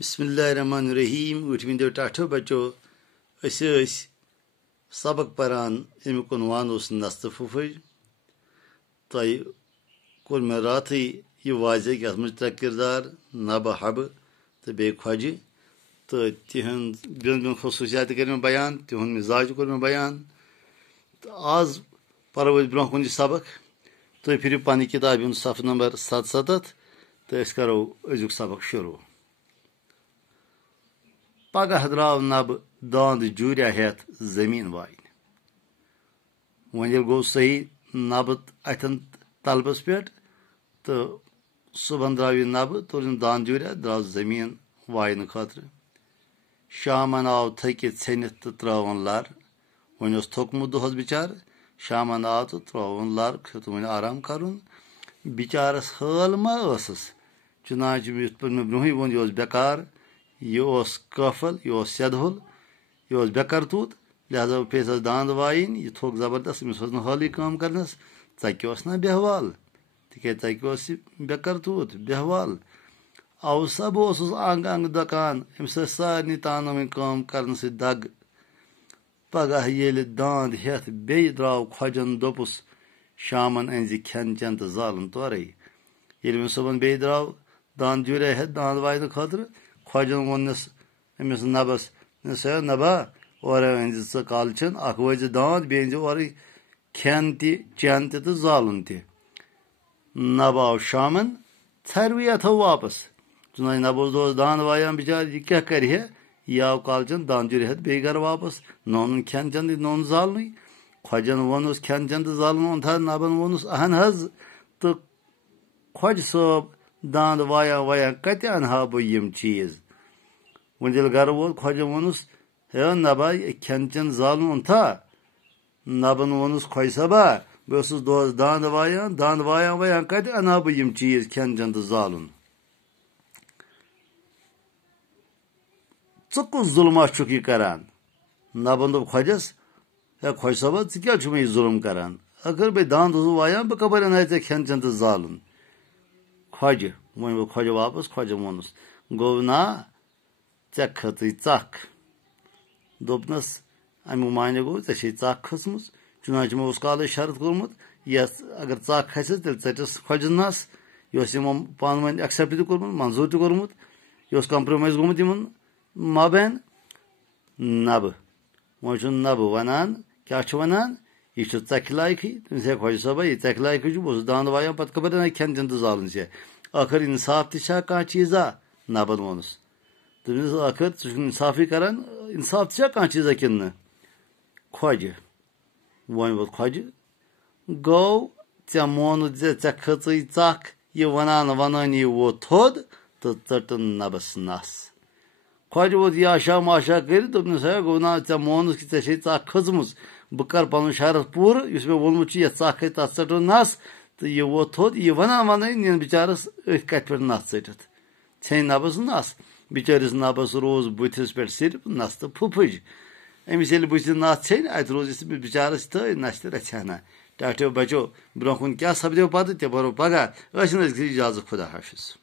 बिस्मिल्लाहिर्रहमानिर्रहीम उठमिन दो टाठो बचो सबक परान अमुक उनवान नस्त फुफज तय कोर मे रात यह वाजे कि अत मज त्रे किरदार नब हब तो बे ख्वज तो तिहंद बिन बिन खसूसियात कर मे बयान तिहुंद मिजाज कोर मे बयान तो आज परो ब्रो कुन सबक तुम फिर पन किताब सफ नंबर 77 तो करो अजुक सबक शुरू। पगह द्राव नब दांद जूरिया हेत जमीन वाइन वन गो सही नब अथन तलबस पे तो सुबह द्राव यह नब तुरन दांद जूरिया द्राव जमीन वाइन खतर शामन आव थकित छनित तो त्रवन लर वन थोकमुत दोहस बिचार शामन आव तो त्रवन लर खत वन आराम करुन बिचारस हाल मा चुनाच मे ब्रोह वो यह बेकार यह काफल यह सदहुल यह बेकरतूत लिहाजा पेस दांद वाइन यह थोक जबरदस्त अमिस हाल कम करनस चक् ना बेहवाल तिक चक् बेकरतूत बेहवाल अव सब अंग अंग दकान अमिस सारे तान कम कर दग पगह ये दांद हेत बे द्राव खोजन दोपुस शामन अनज खेन चेन तो जालन तोरे ये सुबह बे द्राव दांद जुरिया हेत दांद वाइन खतर खोजन वोनस अमिस नबस नबा और अनज कालचन अख वज दांद बे और खेन चेन तो जालन नब आव शामन थरवी थो वापस चुना नब दोस दांद वायान बिचार यह क्या कर यह आव कालचन दांद जुरिया हेत बे घर वापस नोन खेन चेन नोन जालन खोजन वोनस खेन चेन तो जालन था नबन वोनस अहन हज तो खोज सब दांद वाया वाया कत अनहा बह यम चीज वन ये घर वो खोजन वोनस हे नबा खेन चेन जालन था नबन वोनस खोज सबा बस दोस दांद वाया वाया कत अनहा बह यम चीज खेन चेन तो जालन च जुल्मा चुक यह करान नबन दोप खोजस है खोज सबा क्या मे जुल्म करान अगर बे दांद वायान बह कपर अना ऐ खेन चेन तो जालन खोज वन वो खोज वापस खोज वोनस गो ना ऐ खत चख दोपनस अमु माने गो ऐ चख खसम चुनाच मे काल शर्त कोर्मुत यस अगर चख खस तेल चटस खोज नस यह पान वन एक्सेप्ट तो कोर्मुत मंजूर तो कोर्मुत यह कम्प्रोमाइज गोमुत यमन माबैन नब वो नब वनान क्या वनान यह चख लायक तमिस हे खोज सबा यह चख लायक बह दांद वायान पे कबर खेन चेन तो जालन से आखिर इंसाफ तह कह चीज़ा नबन वोनस तमिस आखिर इंसाफी करान इंसाफ तह कह चीज़ा कि खोज वन वो खोज गो ऐ मोनुत ऐ खच चख यह वनान वनान यह वो थोद तो चटन नबस नस खोज वो आशा माशा कर दोपनस है गो ना ऐ मोनुस कि ऐ चख खचम बह कर पन शरत पूर इस मे वोनमुत यह चख तथ चटो नस तो यह वो थोद यह वनान वनान नीन बिचारस अथ कत पे नस चटित छेन नबस नस बिचारिस नबस रोज बुथिस पे सिर्फ नस तो फुफज अमिस ये बुथ नस छेन अत रोज बिचारस थ नस तो रहा टाठो बचो ब्रो कुन क्या सपदो पे ते बरो पगह इजाजत खुदा हाफिज।